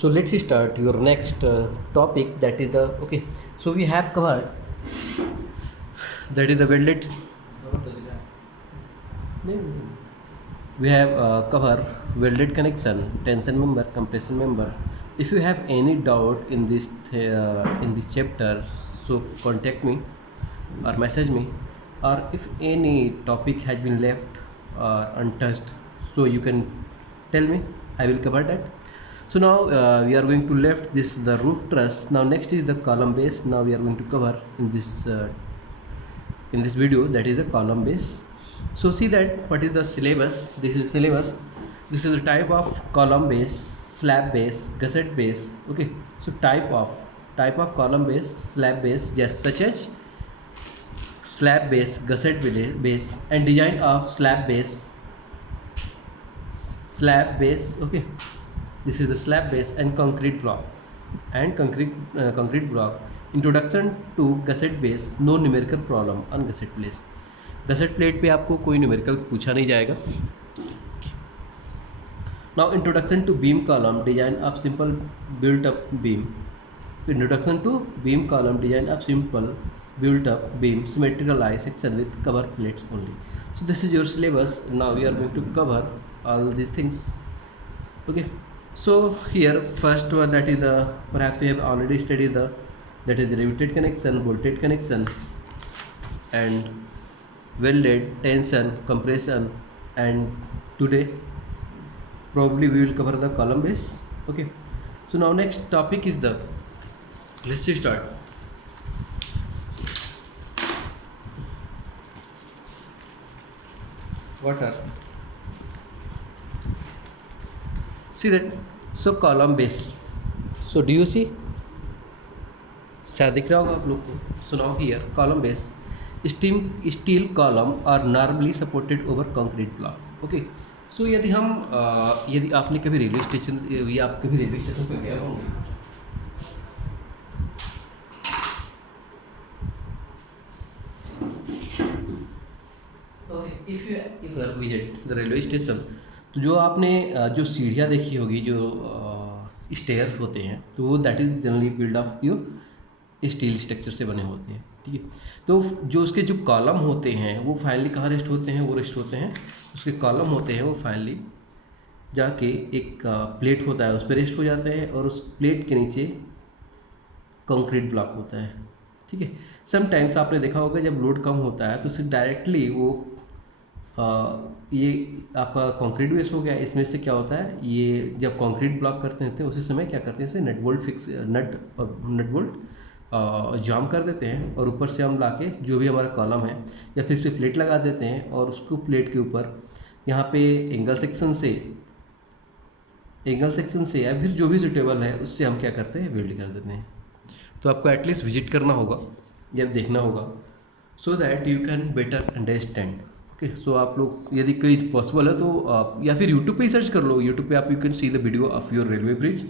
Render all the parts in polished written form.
So let's start your next topic, that is the okay. So we have covered, that is the welded. We have covered welded connection, tension member, compression member. If you have any doubt in this chapter, so contact me or message me, or if any topic has been left untouched, so you can tell me. I will cover that. So now we are going to left this the roof truss. Now next is the column base. Now we are going to cover in this video, that is the column base. So see that what is the syllabus. This is syllabus. This is the type of column base, slab base, gusset base. Okay, so type of column base, slab base, just such as slab base, gusset base, and design of slab base. Okay, this is the slab base and concrete block introduction to gusset base. No numerical problem on gusset place. Gusset plate पे आपको कोई numerical पूछा नहीं जाएगा. Now introduction to beam column, design of simple built up beam. Introduction to beam column, design of simple built up beam, symmetrical eye section with cover plates only. So this is your syllabus. Now we are going to cover all these things. Okay, so here first one, that is the, perhaps we have already studied the, that is the riveted connection, bolted connection, and welded, tension, compression, and today probably we will cover the column base. Okay, so now next topic is the, let's start. Water. See that. So column base. So do you see? शायद दिख रहा होगा आप लोग को. So now here column base. Steel column are normally supported over concrete block. Okay. So यदि आपने कभी रेलवे स्टेशन या आप कभी रेलवे स्टेशन पर गए होंगे, if you visit the railway station, तो जो आपने जो सीढ़ियाँ देखी होगी, जो स्टेयर होते हैं, तो वो that is generally build of your steel structure से बने होते हैं. ठीक है. तो जो उसके जो कॉलम होते हैं वो फाइनली कहाँ रेस्ट होते हैं, वो रेस्ट होते हैं, उसके कॉलम होते हैं वो फाइनली जाके एक प्लेट होता है उस पर रेस्ट हो जाते हैं, और उस प्लेट के नीचे कंक्रीट ब्लॉक होता है. ठीक है. समटाइम्स आपने देखा होगा जब लोड कम होता है तो उससे डायरेक्टली वो ये आपका कंक्रीट बेस हो गया. इसमें से क्या होता है, ये जब कंक्रीट ब्लॉक करते हैं उसी समय क्या करते हैं, इसे नट बोल्ट जाम कर देते हैं, और ऊपर से हम लाके जो भी हमारा कॉलम है या फिर इस पर प्लेट लगा देते हैं, और उसको प्लेट के ऊपर यहाँ पे एंगल सेक्शन से या फिर जो भी सुटेबल है उससे हम क्या करते हैं, वेल्ड कर देते हैं. तो आपको एटलीस्ट विजिट करना होगा या देखना होगा, so that you can better understand. Okay, so आप लोग यदि कोई पॉसिबल है तो आप या फिर यूट्यूब पे ही सर्च कर लो. यूट्यूब पे आप you can see the video of your railway bridge.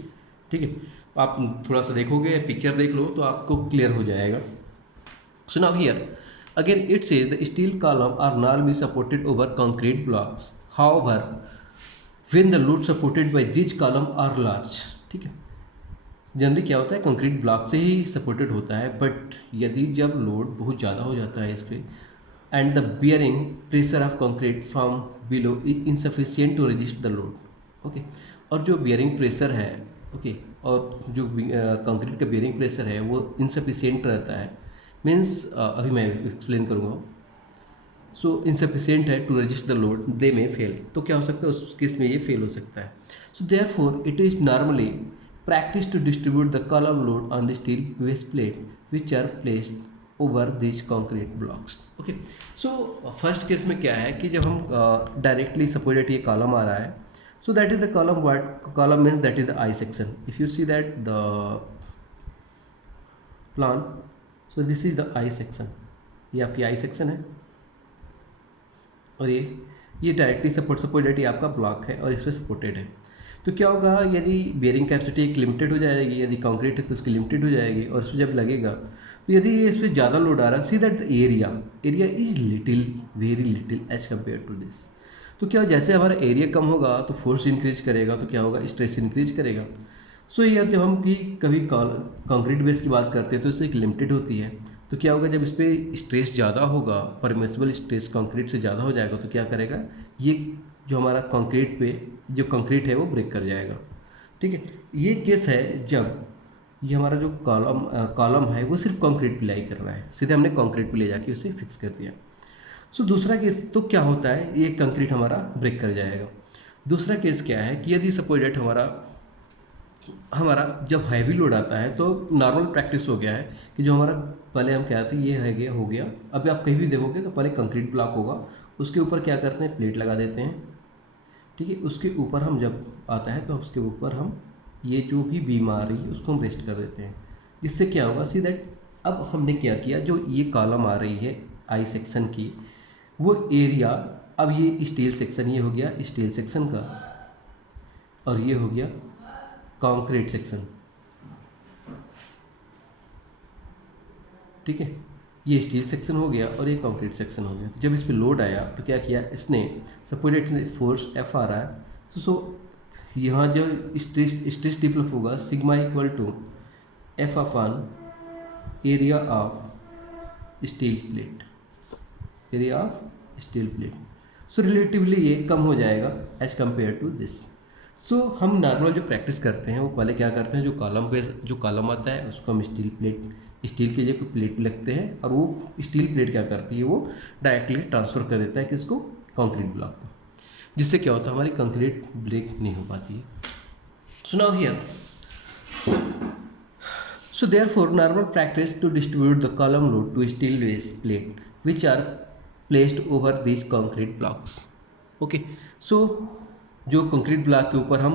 ठीक है, आप थोड़ा सा देखोगे, पिक्चर देख लो तो आपको क्लियर हो जाएगा. So now here again it says the steel column are normally supported over concrete blocks. However when the load supported by this column are large. ठीक है, जनरली क्या होता है, कंक्रीट ब्लॉक से ही सपोर्टेड होता है, बट यदि जब लोड बहुत ज़्यादा हो जाता है इस पर, and the bearing pressure of concrete from below is insufficient to resist the load. Okay, और जो bearing pressure है, okay, और जो कंक्रीट का bearing pressure है वो insufficient रहता है, मीन्स अभी मैं एक्सप्लेन करूँगा. सो insufficient है to resist the load, they may fail. तो क्या हो सकता है उस केस में, ये फेल हो सकता है. So therefore it is normally practice to distribute the column load on the steel base plate which are placed over this concrete blocks. Okay, so first case में क्या है कि जब हम डायरेक्टली सपोज दैट ये कॉलम आ रहा है, so that is the column. What column means, that is the I section. If you see that the plan, so this is the I section. ये आपकी आई सेक्शन है, और ये directly suppose that ये आपका block है और इस पर सपोर्टेड है. तो क्या होगा, यदि बेयरिंग कैपेसिटी एक लिमिटेड हो जाएगी, यदि कंक्रीट है तो उसकी लिमिटेड हो जाएगी, और उस पर जब लगेगा तो यदि इस पर ज़्यादा लोड आ रहा है, see that area is little, very little as compare to this. तो क्या जैसे हमारा एरिया कम होगा तो फोर्स इंक्रीज करेगा, तो क्या होगा, स्ट्रेस इंक्रीज करेगा. सो यार जब हम कि कभी कंक्रीट बेस की बात करते हैं तो इससे एक लिमिटेड होती है। तो क्या होगा, जब इस पर स्ट्रेस ज़्यादा होगा, परमिसिबल स्ट्रेस कंक्रीट से ज़्यादा हो जाएगा, तो क्या करेगा, ये जो हमारा कंक्रीट पे जो कंक्रीट है वो ब्रेक कर जाएगा। ठीक है, ये केस है जब ये हमारा जो कॉलम है वो सिर्फ कंक्रीट पे लाई कर रहा है, सीधे हमने कंक्रीट पे ले जाके उसे फिक्स कर दिया। सो दूसरा केस तो क्या होता है, ये कंक्रीट हमारा ब्रेक कर जाएगा। दूसरा केस क्या है कि यदि सपोज डेट हमारा हमारा जब हैवी लोड आता है तो नॉर्मल प्रैक्टिस हो गया है कि जो हमारा पहले हम क्या थे, ये है गया हो गया, अभी आप कहीं भी देखोगे तो पहले कंक्रीट ब्लॉक होगा, उसके ऊपर क्या करते हैं, प्लेट लगा देते हैं। ठीक है, उसके ऊपर हम जब आता है तो उसके ऊपर हम ये जो भी बीम आ रही है उसको हम रेस्ट कर देते हैं, जिससे क्या होगा, सी दैट अब हमने क्या किया, जो ये कॉलम आ रही है आई सेक्शन की, वो एरिया, अब ये स्टील सेक्शन, ये हो गया स्टील सेक्शन का, और ये हो गया कंक्रीट सेक्शन। ठीक है, ये स्टील सेक्शन हो गया और ये कंक्रीट सेक्शन हो गया। तो जब इस पर लोड आया तो क्या किया इसने, सपोज इट्स फोर्स एफ आ रहा है, तो सो यहाँ जो स्ट्रेस डेवलप होगा sigma equal to F upon area of steel plate, area of steel plate. So relatively ये कम हो जाएगा as compare to this. So हम नॉर्मल जो प्रैक्टिस करते हैं वो पहले क्या करते हैं, जो कॉलम आता है उसको हम स्टील की जगह प्लेट लगते हैं, और वो स्टील प्लेट क्या करती है, वो डायरेक्टली ट्रांसफ़र कर देता है किसको, कंक्रीट ब्लॉक को, जिससे क्या होता है, हमारी कंक्रीट ब्रेक नहीं हो पाती है। सो now here, so therefore normal practice to distribute the column load to steel base plate which are placed over these concrete blocks. Okay, so जो कंक्रीट ब्लॉक के ऊपर हम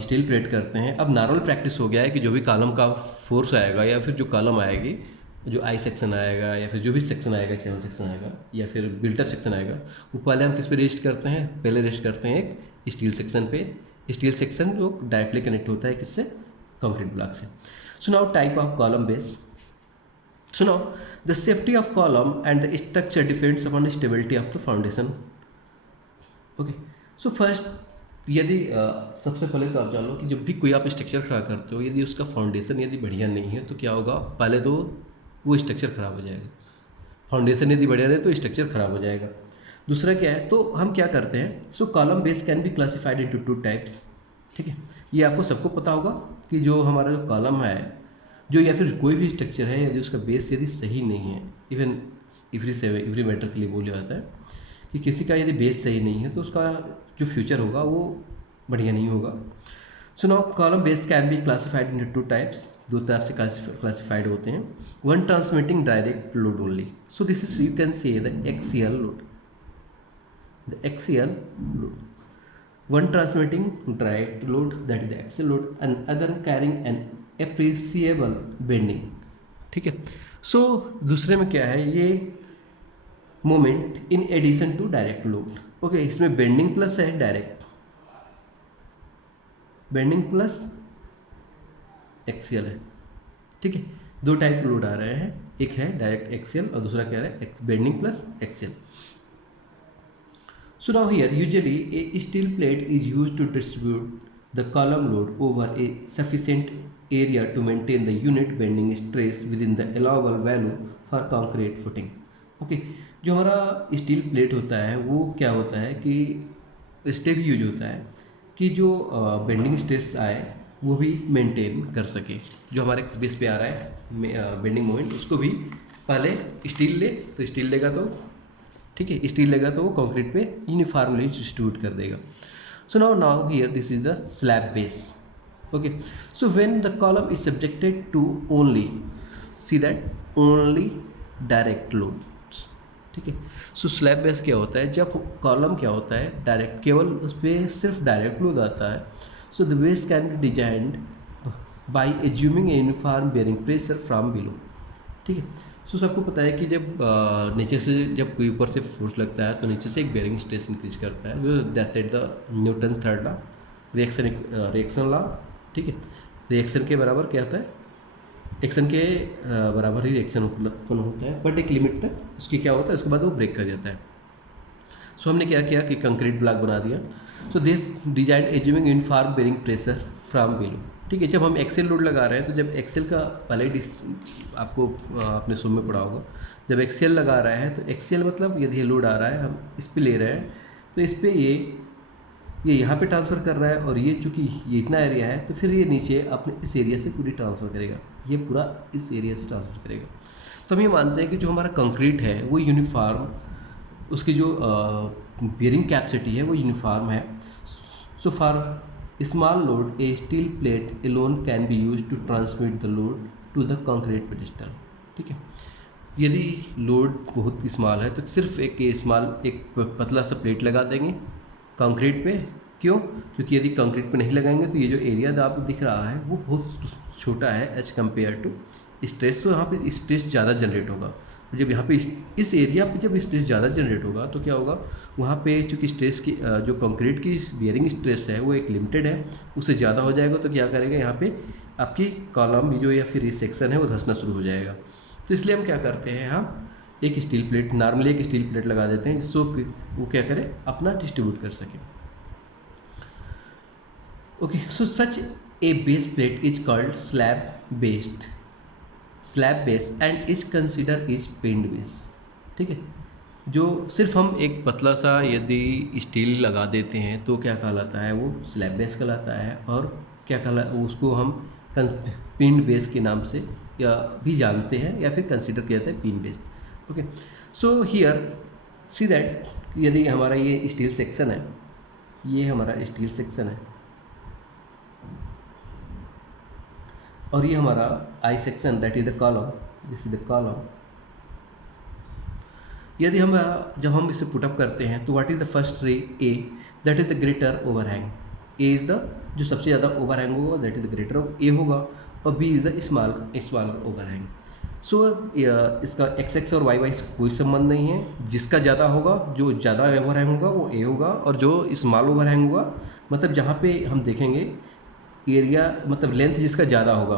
स्टील प्लेट करते हैं, अब नॉर्मल प्रैक्टिस हो गया है कि जो भी कॉलम का फोर्स आएगा या फिर जो कॉलम आएगी, जो आई सेक्शन आएगा या फिर जो भी सेक्शन आएगा, चैनल सेक्शन आएगा या फिर बिल्टर सेक्शन आएगा, वो पहले हम किस पे रेस्ट करते हैं, पहले रेस्ट करते हैं एक स्टील सेक्शन पे। स्टील सेक्शन जो डायरेक्टली कनेक्ट होता है किससे, कंक्रीट ब्लॉक से। So now type of column base. So now the safety of column and the structure depends upon the stability of the foundation. Okay. So first यदि सबसे पहले तो आप जान लो कि जब भी कोई आप स्ट्रक्चर खड़ा करते हो, यदि उसका फाउंडेशन यदि बढ़िया नहीं है तो क्या होगा, पहले तो वो स्ट्रक्चर खराब हो जाएगा। फाउंडेशन यदि बढ़िया रहे तो स्ट्रक्चर खराब हो जाएगा। दूसरा क्या है, तो हम क्या करते हैं, सो column base can be classified into two types. ठीक है, ये आपको सबको पता होगा कि जो हमारा जो कॉलम है, जो या फिर कोई भी स्ट्रक्चर है, यदि उसका बेस यदि सही नहीं है, इवन एवरी मैटर के लिए बोला जाता है कि किसी का यदि बेस सही नहीं है तो उसका जो फ्यूचर होगा वो बढ़िया नहीं होगा। So now column base can be classified into two types, दो तरह से क्लासिफाइड होते हैं। One transmitting direct load only, so this is you can say the axial load, the axial load. One transmitting direct load, that is the axial load, and other carrying an appreciable bending. ठीक है, सो दूसरे में क्या है, ये moment in addition to direct load. Okay, इसमें bending plus है direct, bending plus axial है। ठीक है, दो टाइप लोड आ रहे हैं, एक है डायरेक्ट एक्सियल और दूसरा क्या है, bending plus axial. So now here usually a steel plate is used to distribute the column load over a sufficient area to maintain the unit bending stress within the allowable value for concrete footing. Okay, जो हमारा steel plate होता है वो क्या होता है कि इसलिए भी यूज होता है कि जो बेंडिंग स्ट्रेस आए वो भी मेंटेन कर सके। जो हमारे बेस पे आ रहा है बेंडिंग मोमेंट, उसको भी पहले स्टील ले, तो स्टील लेगा तो ठीक है, स्टील लेगा तो वो कंक्रीट पे यूनिफॉर्मली डिस्ट्रीब्यूट कर देगा। So now here this is the slab base. Okay, so when the column is subjected to only, see that only direct loads. ठीक है, सो स्लैब बेस क्या होता है, जब कॉलम क्या होता है डायरेक्ट, केवल उस पर सिर्फ डायरेक्ट लोड आता है। So the base can be designed by assuming a uniform bearing pressure from below. ठीक है, सो सबको पता है कि जब नीचे से जब कोई ऊपर से फोर्स लगता है तो नीचे से एक बेयरिंग स्ट्रेस इंक्रीज करता है, जो that is the Newton's third law, reaction law. ठीक है, रिएक्शन के बराबर क्या होता है, एक्शन के बराबर ही रिएक्शन उत्पन्न होता है, बट एक लिमिट तक उसकी क्या होता है, उसके बाद वो ब्रेक कर जाता है। सो हमने क्या किया कि कंक्रीट ब्लॉक बना दिया। So this design assuming uniform bearing pressure from below. ठीक है। जब हम एक्सेल लोड लगा रहे हैं तो जब एक्सेल का पहले आपको आपने सुन में पढ़ा होगा, जब एक्सेल लगा रहा है तो एक्सेल मतलब यदि लोड आ रहा है हम इस पे ले रहे हैं तो इस पे ये यहाँ पे ट्रांसफ़र कर रहा है और ये चूँकि ये इतना एरिया है तो फिर ये नीचे अपने इस एरिया से पूरी ट्रांसफ़र करेगा, ये पूरा इस एरिया से ट्रांसफ़र करेगा। तो हम ये मानते हैं कि जो हमारा कंक्रीट है वो यूनिफॉर्म, उसकी जो बेयरिंग कैपेसिटी है वो यूनिफॉर्म है। So for small load a steel plate alone can be use to transmit the load to the concrete pedestal. ठीक है, यदि लोड बहुत स्मॉल है तो सिर्फ एक पतला सा प्लेट लगा देंगे कंक्रीट पे। क्यों? क्योंकि यदि कंक्रीट पे नहीं लगाएंगे तो ये जो एरिया आपको दिख रहा है वो बहुत छोटा है एज कम्पेयर टू स्ट्रेस, तो यहाँ पे स्ट्रेस ज़्यादा जनरेट होगा। जब यहाँ पे इस एरिया पे जब स्ट्रेस ज़्यादा जनरेट होगा तो क्या होगा, वहाँ पे चूँकि स्ट्रेस की जो कंक्रीट की बियरिंग स्ट्रेस है वो एक लिमिटेड है, उससे ज़्यादा हो जाएगा तो क्या करेगा, यहाँ पे आपकी कॉलम जो या फिर ये सेक्शन है वो धंसना शुरू हो जाएगा। तो इसलिए हम क्या करते हैं, हम एक स्टील प्लेट, नॉर्मली एक स्टील प्लेट लगा देते हैं जिससे वो क्या करे, अपना डिस्ट्रीब्यूट कर सके। Okay, so such a base plate is called slab base and is consider is pinned base. ठीक है, जो सिर्फ हम एक पतला सा यदि स्टील लगा देते हैं तो क्या कहलाता है, वो स्लैब बेस कहलाता है। और क्या उसको हम पिन बेस के नाम से या भी जानते हैं या फिर कंसिडर किया जाता है pin base. Okay, so here see that यदि हमारा ये स्टील सेक्शन है, ये हमारा स्टील सेक्शन है और ये हमारा I section that is the column, this is the column. यदि हम जब हम इसे पुटअप करते हैं तो what is the first ray, A that is the greater overhang. A is the जो सबसे ज़्यादा ओवरहैंग होगा that is the greater of A होगा, और B is the smaller overhang. So इसका एक्स एक्स और वाई वाई कोई संबंध नहीं है, जिसका ज़्यादा होगा, जो ज़्यादा ओवरहैंग होगा वो ए होगा, और जो स्मॉल ओवरहैंग होगा मतलब जहाँ पे हम देखेंगे एरिया मतलब लेंथ जिसका ज़्यादा होगा,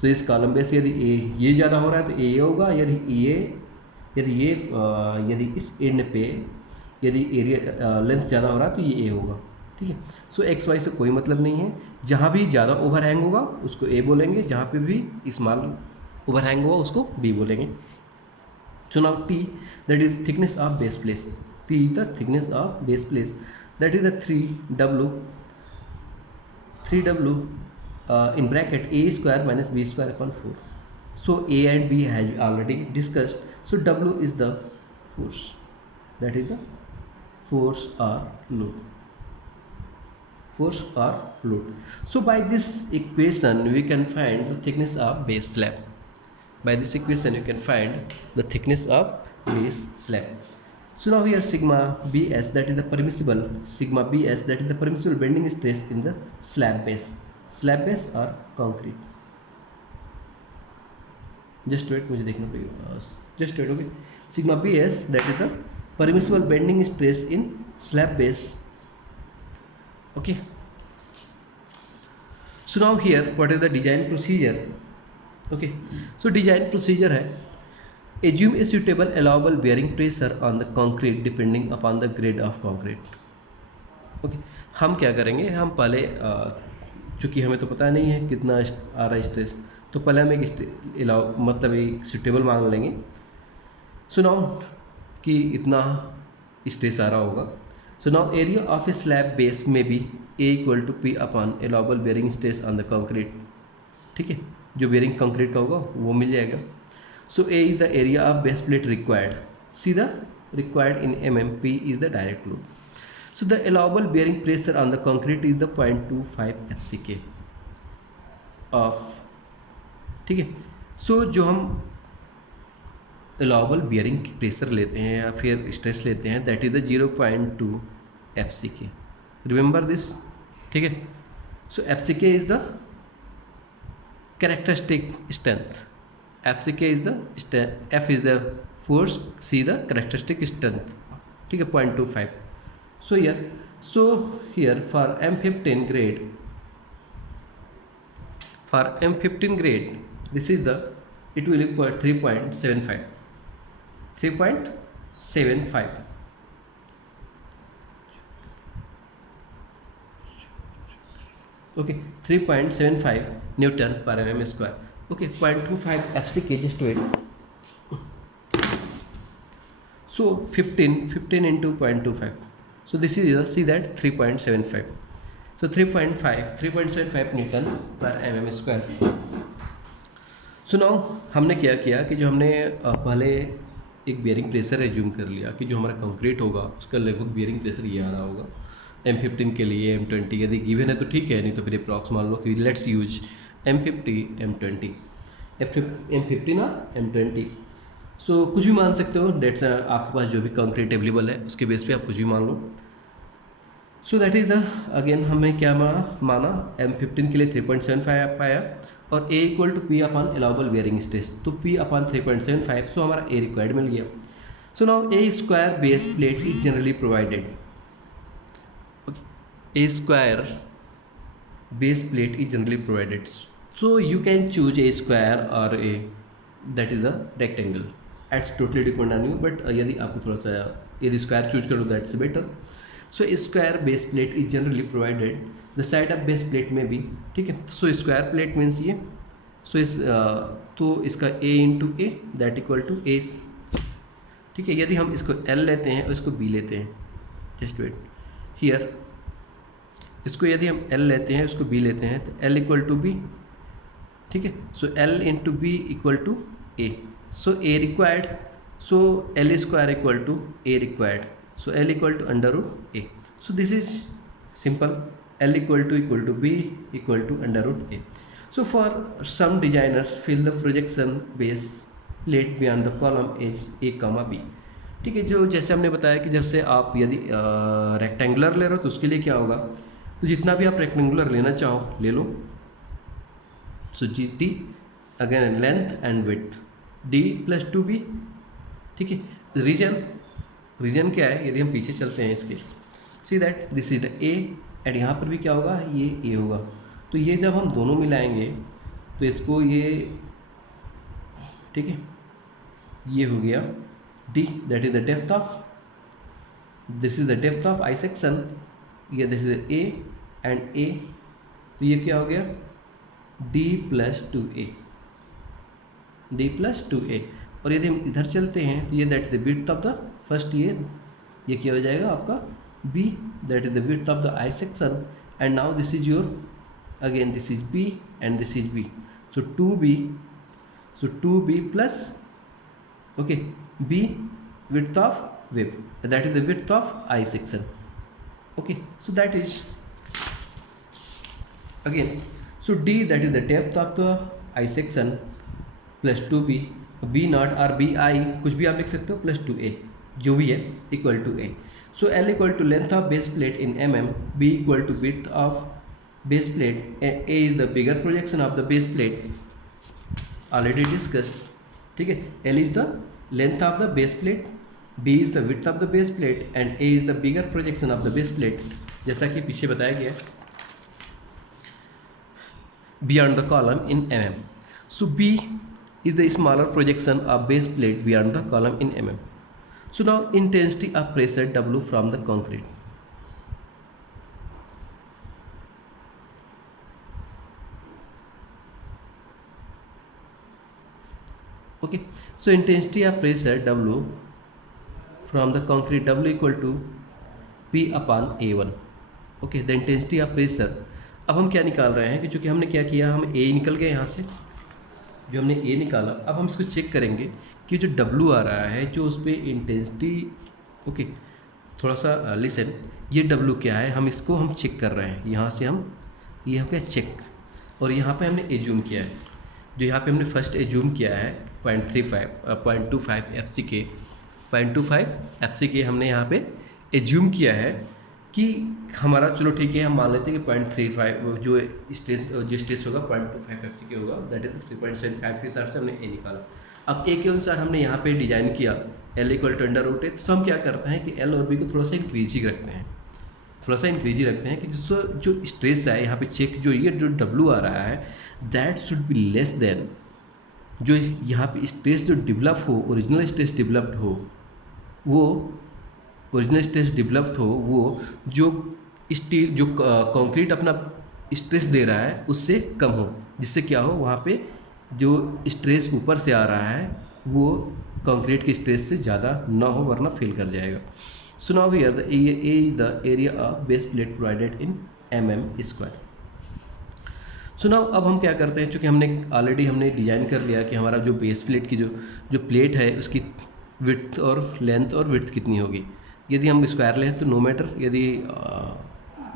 तो इस कॉलम बेस यदि ए ये ज़्यादा हो रहा है तो ए होगा, यदि इस एंड पे यदि एरिया लेंथ ज़्यादा हो रहा है तो ये ए होगा। ठीक है, सो एक्स वाई से कोई मतलब नहीं है, जहाँ भी ज़्यादा ओवरहैंग होगा उसको ए बोलेंगे, जहाँ पे भी स्मॉल ओवरहैंग होगा उसको बी बोलेंगे। So now T that is thickness of base place, T is the thickness of base place that is the 3W in bracket a square minus b square upon 4. So a and b has already discussed. So W is the force, that is the force or load. So by this equation we can find the thickness of base slab. By this equation you can find the thickness of base slab. So now here sigma bs that is the permissible bending stress in the slab base or concrete. Just wait, मुझे देखना पड़ेगा, just wait. Okay, sigma bs that is the permissible bending stress in slab base. Okay, so now here what is the design procedure? Okay, so design procedure है, assume a suitable allowable bearing pressure on the concrete depending upon the grade of concrete. Okay, हम क्या करेंगे, हम पहले चूँकि हमें तो पता नहीं है कितना आ रहा है स्ट्रेस, तो पहले हम एक सुटेबल मान लेंगे। सो नाउ कि इतना स्ट्रेस आ रहा होगा, so now area of A slab base में B A equal to P upon allowable bearing stress on the concrete. ठीक है, जो बेयरिंग कंक्रीट का होगा वो मिल जाएगा। So A is the area of base plate required, see the required in mm, p is the direct load. So the allowable bearing pressure on the concrete is the 0.25 FCK of, ठीक है। सो जो हम allowable bearing pressure लेते हैं या फिर stress लेते हैं that is the 0.2 FCK, remember this. ठीक है, सो FCK is the characteristic strength, FCK is the F is the force, C the characteristic strength. ठीक है, 0.25. So here for M15 grade, this is the, it will equal 3.75. Okay 3.75 newton per M square. Okay 0.25 F C के just wait. So 15 into 0.25. So this is see that 3.75. So 3.75 Newton per mm square. So now हमने क्या किया कि जो हमने पहले एक bearing pressure assume कर लिया कि जो हमारा कंक्रीट होगा उसका लगभग बियरिंग प्रेशर ये आ रहा होगा M15 के लिए M20 यदि गिवन है तो ठीक है, नहीं तो फिर अप्रॉक्स मान लो कि let's use M50 M20 M15 और M20। सो कुछ भी मान सकते हो, डेट्स आपके पास जो भी कंक्रीट अवेलेबल है उसके बेस पे आप कुछ भी मान लो। So that is the again हमें क्या माना M15 के लिए 3.75 पाया और A equal to P upon allowable bearing stress, तो P अपॉन 3.75, सो हमारा A रिक्वायर्ड मिल गया। So now A square base plate is generally provided. A square base plate is generally provided, so you can choose a square or a that is a rectangle, it's totally depend on you, but यदि आपको थोड़ा सा यदि square choose करो that's better. So square base plate is generally provided, the side of base plate में भी ठीक है। सो स्क्वायर प्लेट मीन्स ये, सो इस तो इसका A into A that equal to A, ठीक है। यदि हम इसको L लेते हैं और इसको B लेते हैं, जस्ट वेट हियर, इसको यदि हम L लेते हैं उसको B लेते हैं तो L इक्वल टू बी, ठीक है। So L into B equal to A, so A required, so L square equal to A required, so L equal to under root A. So this is simple, L equal to B equal to under root A. So for some designers fill the projection base plate beyond the column as A comma B, ठीक है। जो जैसे हमने बताया कि जब से आप यदि रेक्टेंगुलर ले रहे हो तो उसके लिए क्या होगा, तो जितना भी आप रेक्टेंगुलर लेना चाहो ले लो। So G D again length and width D plus 2B, ठीक है। रीजन क्या है, यदि हम पीछे चलते हैं इसके, see that this is the A and यहाँ पर भी क्या होगा, ये A होगा। तो ये जब हम दोनों मिलाएंगे तो इसको ये, ठीक है, ये हो गया D that is the depth of, this is the depth of I section, ये this is A and A, तो ये क्या हो गया D plus 2A, D plus 2A। और यदि हम इधर चलते हैं तो ये that is the width of the first, ये क्या हो जाएगा आपका B that is the width of the I section, and now this is your again this is B and this is B, so 2B plus okay B width of web, that is the width of I section, okay। So that is again, so D that is the depth of the I section plus 2B, B naught or BI कुछ भी आप लिख सकते हो plus 2A जो भी है equal to A। So L equal to length of base plate in mm, B equal to width of base plate, A is the bigger projection of the base plate already discussed, ठीक है। L is the length of the base plate, B is the width of the base plate and A is the bigger projection of the base plate, जैसा कि पीछे बताया गया beyond the column in mm। So B is the smaller projection of base plate beyond the column in mm। So now intensity of pressure W from the concrete, okay। So intensity of pressure W from the concrete W equal to P upon A1, okay। the intensity of pressure, अब हम क्या निकाल रहे हैं कि चूँकि हमने क्या किया, हम A निकल गए यहाँ से, जो हमने A निकाला, अब हम इसको चेक करेंगे कि जो W आ रहा है जो उस पर इंटेंसिटी, ओके थोड़ा सा लिसन, ये W क्या है, हम इसको हम चेक कर रहे हैं, यहाँ से हम ये हो गया चेक, और यहाँ पे हमने एज्यूम किया है, जो यहाँ पे हमने फर्स्ट एज्यूम किया है 0.25 FCK हमने यहाँ पे एज्यूम किया है कि हमारा, चलो ठीक है हम मान लेते हैं कि 0.35 जो स्ट्रेस होगा 0.25 FCK होगा, दैट इज 3.75 के हिसाब से हमने ए निकाला। अब ए के अनुसार हमने यहाँ पे डिजाइन किया L equal to under root A, तो हम क्या करते हैं कि L और B को थोड़ा सा इंक्रीज ही रखते हैं, कि जो स्ट्रेस है यहाँ पे चेक, जो ये जो W आ रहा है that should be less than जो यहाँ पे स्ट्रेस जो डेवलप हो, ओरिजिनल स्ट्रेस डेवलप्ड हो, वो जो स्टील जो कंक्रीट अपना स्ट्रेस दे रहा है उससे कम हो, जिससे क्या हो वहाँ पे जो स्ट्रेस ऊपर से आ रहा है वो कंक्रीट के स्ट्रेस से ज़्यादा ना हो, वरना फेल कर जाएगा। So now here the area of base plate provided in mm²। So now अब हम क्या करते हैं, चूँकि हमने डिजाइन कर लिया कि हमारा जो बेस प्लेट की जो प्लेट है उसकी विड्थ और लेंथ और विड्थ कितनी होगी। यदि हम स्क्वायर लें तो नो मैटर,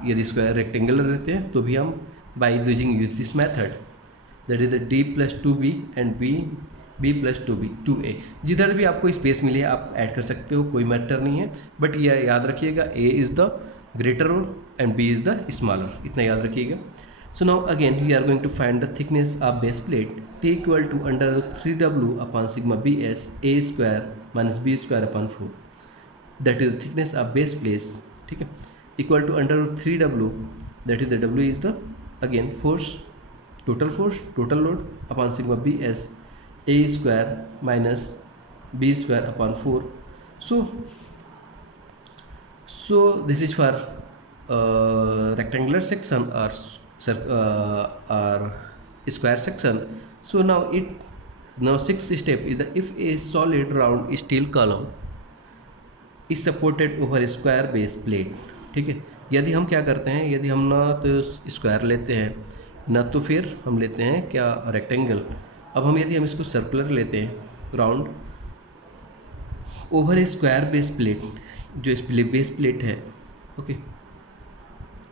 यदि स्क्वायर रेक्टेंगुलर रहते हैं तो भी हम by using this method, that is the d + 2b and b + 2b 2a। जिधर भी आपको स्पेस मिले आप ऐड कर सकते हो, कोई मैटर नहीं है, बट यह याद रखिएगा a is the greater and b is the smaller, इतना याद रखिएगा। So now again we are going to find the thickness of base plate T equal to under 3W upon sigma bs a square minus b square upon 4, that is the thickness of base plate, ठीक है, equal to under 3W, that is the W is the again force, total load upon sigma bs a square minus b square upon 4. So this is for rectangular section or square section. So now sixth step is that if a solid round steel column is supported over a square base plate, ठीक है, यदि हम क्या करते हैं, यदि हम ना तो स्क्वायर लेते हैं ना तो फिर हम लेते हैं क्या रेक्टेंगल। अब यदि हम इसको सर्कुलर लेते हैं round over a square base plate, जो बेस प्लेट है, ओके,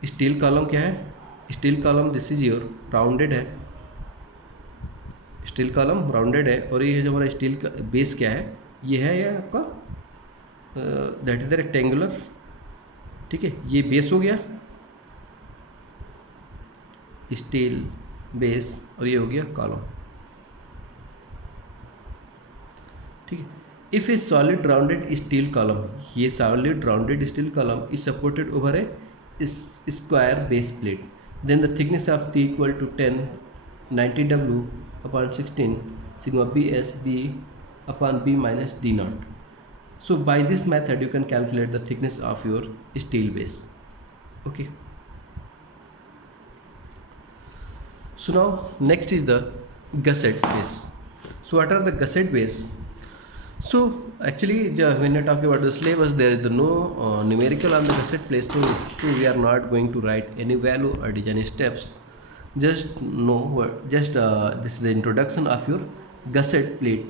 स्टील कॉलम क्या है, steel column this is your rounded है, स्टील कॉलम राउंडेड है, और ये जो हमारा स्टील का बेस क्या है, ये है या आपका दैट इज द रेक्टेंगुलर, ठीक है, ये बेस हो गया स्टील बेस, और ये हो गया कॉलम, ठीक है। If a solid rounded steel column, ये solid rounded steel column is supported over a square base plate, then the thickness of T equal to 10 90W upon 16 sigma bs b upon b minus d naught. So by this method you can calculate the thickness of your steel base. Okay, so now next is the gusset base. So what are the gusset base? So actually when I talk about the syllabus, there is no numerical on the gusset plate, so we are not going to write any value or design steps. Just know this is the introduction of your gusset plate.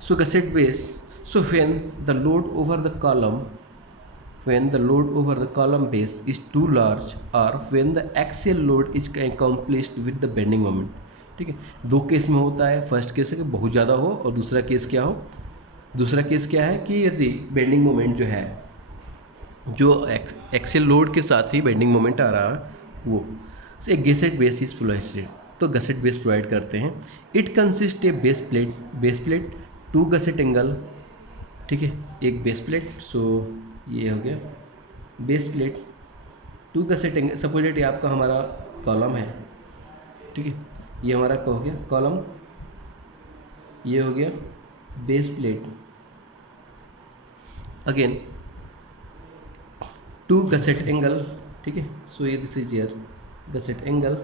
So gusset base, so when the load over the column base is too large, or when the axial load is accomplished with the bending moment, ठीक है, दो case में होता है। First case है कि बहुत ज़्यादा हो, और दूसरा केस क्या है कि यदि बेंडिंग मोमेंट जो है, जो एक्सियल लोड के साथ ही बेंडिंग मोमेंट आ रहा है, वो एक गसेट बेस इज प्रोवाइडेड, तो गसेट बेस प्रोवाइड करते हैं। It consist A base plate 2 gusset angle, ठीक है, एक बेस प्लेट, सो ये हो गया base plate 2 gusset angle, supposed ये आपका हमारा कॉलम है, ठीक है, ये हमारा क्या हो गया कॉलम, ये हो गया base plate, again 2 gusset angle, ठीक है, सो ये this is here gusset angle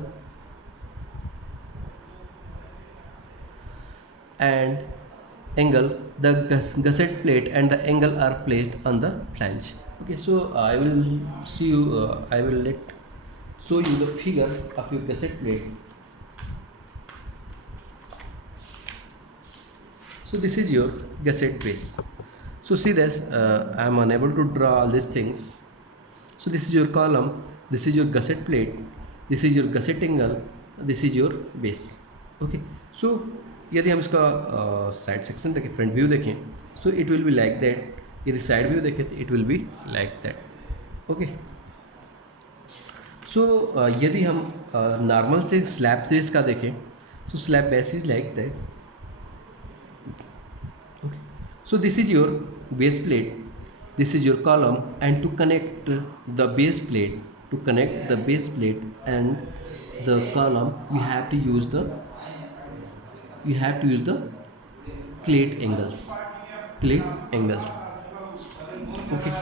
and angle, the gusset plate and the angle are placed on the flange. Okay, so I will let show you the figure of your gusset plate. So this is your gusset base. So see this, I am unable to draw all these things. So this is your column, this is your gusset plate, this is your gusset angle, this is your base. Okay, so यदि हम इसका side section देखें, front view देखें, so it will be like that. यदि side view देखें तो it will be like that. Okay, so यदि हम नॉर्मल से स्लैब बेस का देखें, so slab base is like that. Okay, so this is your base plate, this is your column, and to connect the base plate and the column, you have to use the plate angles. Okay,